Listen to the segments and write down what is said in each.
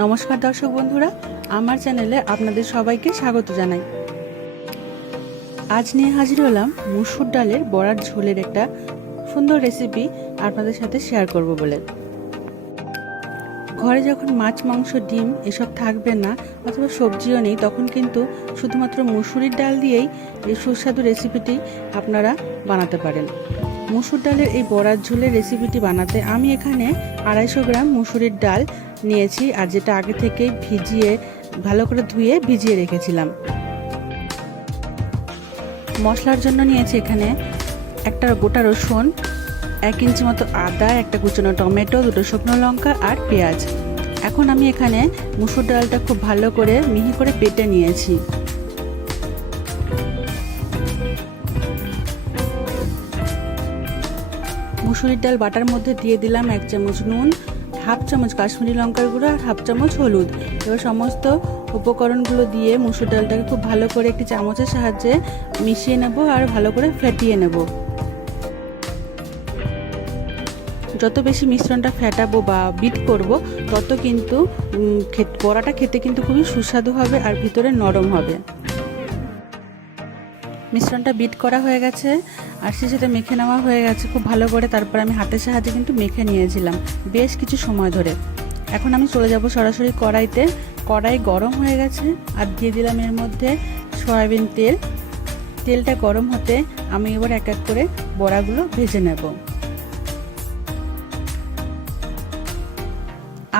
নমস্কার দর্শক বন্ধুরা, আমার চ্যানেলে আপনাদের সবাইকে স্বাগত জানাই। আজ নিয়ে হাজির হলাম মুসুর ডালের বড়ার ঝোলের একটা সুন্দর রেসিপি আপনাদের সাথে শেয়ার করব বলে। ঘরে যখন মাছ, মাংস, ডিম এসব থাকবে না অথবা সবজিও নেই, তখন কিন্তু শুধুমাত্র মুসুরির ডাল দিয়েই এই সুস্বাদু রেসিপিটি আপনারা বানাতে পারেন। মুসুর ডালের এই বড়ার ঝোলের রেসিপিটি বানাতে আমি এখানে আড়াইশো গ্রাম মুসুরির ডাল নিয়েছি আর যেটা আগে থেকেই ভিজিয়ে, ভালো করে ধুয়ে ভিজিয়ে রেখেছিলাম। মশলার জন্য নিয়েছি এখানে একটা গোটা রসুন, এক ইঞ্চি মতো আদা, একটা কুচনো টমেটো, দুটো শুকনো লঙ্কা আর পেঁয়াজ। এখন আমি এখানে মুসুর ডালটা খুব ভালো করে মিহি করে পেটে নিয়েছি। মুসুরির ডাল বাটার মধ্যে দিয়ে দিলাম এক চামচ নুন হাফ চামচ কাশ্মীরি লঙ্কার গুঁড়ো আর হাফ চামচ হলুদ। এবার সমস্ত উপকরণগুলো দিয়ে মুসুর ডালটাকে খুব ভালো করে একটি চামচের সাহায্যে মিশিয়ে নেব আর ভালো করে ফেটিয়ে নেব। যত বেশি মিশ্রণটা ফেটাবো বা বিট করব, তত কিন্তু বড়াটা খেতে কিন্তু খুবই সুস্বাদু হবে আর ভিতরে নরম হবে। মিশ্রণটা বিট করা হয়ে গেছে, আর সে সাথে মেখে নেওয়া হয়ে গেছে খুব ভালো করে। তারপর আমি হাতের সাহায্যে কিন্তু মেখে নিয়েছিলাম বেশ কিছু সময় ধরে। এখন আমি চলে যাব সরাসরি কড়াইতে। কড়াই গরম হয়ে গেছে, আর দিয়ে দিলাম এর মধ্যে সয়াবিন তেল। তেলটা গরম হতে আমি এবার এক এক করে বড়াগুলো ভেজে নেব।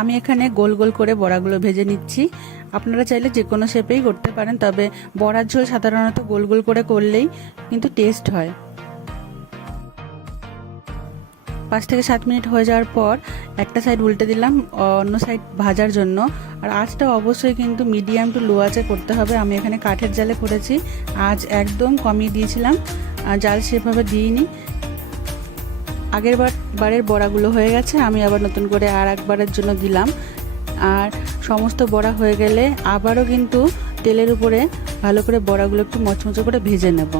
আমি এখানে গোল গোল করে বড়াগুলো ভেজে নিচ্ছি। আপনারা চাইলে যে কোনো শেপেই করতে পারেন, তবে বড়ার ঝোল সাধারণত গোল গোল করে করলেই কিন্তু টেস্ট হয়। পাঁচ থেকে সাত মিনিট হয়ে যাওয়ার পর একটা সাইড উল্টে দিলাম অন্য সাইড ভাজার জন্য। আর আঁচটা অবশ্যই কিন্তু মিডিয়াম টু লো আঁচে করতে হবে। আমি এখানে কাঠের জালে করেছি, আজ একদম কমিয়ে দিয়েছিলাম জাল সেভাবে দিইনি। আগের বার, বারের বড়াগুলো হয়ে গেছে, আমি আবার নতুন করে আর একবারের জন্য দিলাম। আর সমস্ত বড়া হয়ে গেলে আবারও কিন্তু তেলের উপরে ভালো করে বড়াগুলো একটু মচমচে করে ভেজে নেব।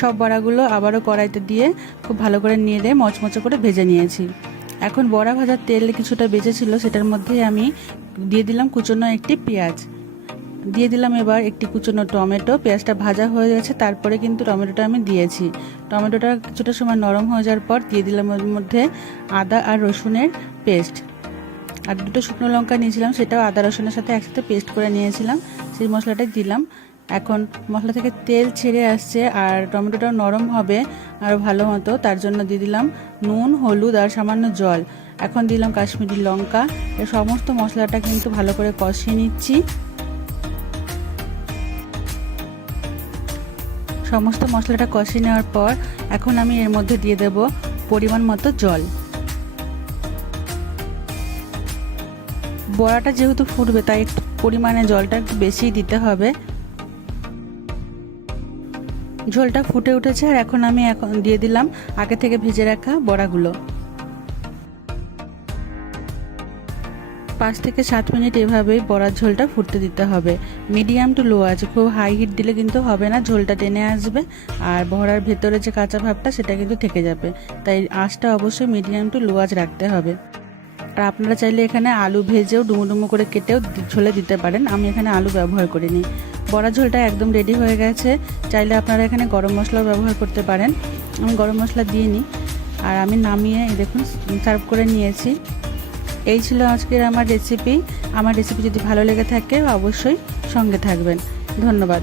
সব বড়াগুলো আবারও কড়াইতে দিয়ে খুব ভালো করে নিয়ে দিয়ে মচমচে করে ভেজে নিয়েছি। এখন বড়া ভাজার তেল কিছুটা বেঁচেছিল সেটার মধ্যে আমি দিয়ে দিলাম কুচনো একটি পেঁয়াজ। দিয়ে দিলাম এবার একটি কুচনো টমেটো, পেঁয়াজটা ভাজা হয়ে গেছে, তারপরে কিন্তু টমেটোটা আমি দিয়েছি। টমেটোটা কিছুটা সময় নরম হয়ে যাওয়ার পর দিয়ে দিলাম ওর মধ্যে আদা আর রসুনের পেস্ট। আর দুটো শুকনো লঙ্কা নিয়েছিলাম, সেটাও আদা রসুনের সাথে একসাথে পেস্ট করে নিয়েছিলাম। সেই মশলাটা দিলাম। এখন মশলা থেকে তেল ছেড়ে আসছে আর টমেটোটাও নরম হবে আর ভালো মতো। তার জন্য দিয়ে দিলাম নুন, হলুদ আর সামান্য জল। এখন দিলাম কাশ্মীরি লঙ্কা। এই সমস্ত মশলাটা কিন্তু ভালো করে কষিয়ে নিচ্ছি। সমস্ত মশলাটা কষিয়ে নেওয়ার পর এখন আমি এর মধ্যে দিয়ে দেব পরিমাণ মতো জল। বড়াটা যেহেতু ফুটবে, তাই পরিমাণে জলটা একটু বেশিই দিতে হবে। ঝোলটা ফুটে উঠেছে আর এখন আমি এখন দিয়ে দিলাম আগে থেকে ভেজে রাখা বড়াগুলো। পাঁচ থেকে সাত মিনিট এভাবেই বড়ার ঝোলটা ফুটতে দিতে হবে। মিডিয়াম টু লো আছে, খুব হাই হিট দিলে কিন্তু হবে না, ঝোলটা টেনে আসবে। আর বড়ার ভেতরে যে কাঁচা ভাবটা, সেটা কিন্তু থেকে যাবে। তাই আঁচটা অবশ্যই মিডিয়াম টু লো আঁচ রাখতে হবে। আর আপনারা চাইলে এখানে আলু ভেজেও ডুমো ডুমো করে কেটেও ঝোলে দিতে পারেন। আমি এখানে আলু ব্যবহার করিনি। বড়া ঝোলটা একদম রেডি হয়ে গেছে। চাইলে আপনারা এখানে গরম মশলাও ব্যবহার করতে পারেন। আমি গরম মশলা দিয়ে নিই আর আমি নামিয়ে দেখুন, সার্ভ করে নিয়েছি। এই ছিল আজকের আমার রেসিপি আমার রেসিপি যদি ভালো লেগে থাকে, অবশ্যই সঙ্গে থাকবেন। ধন্যবাদ।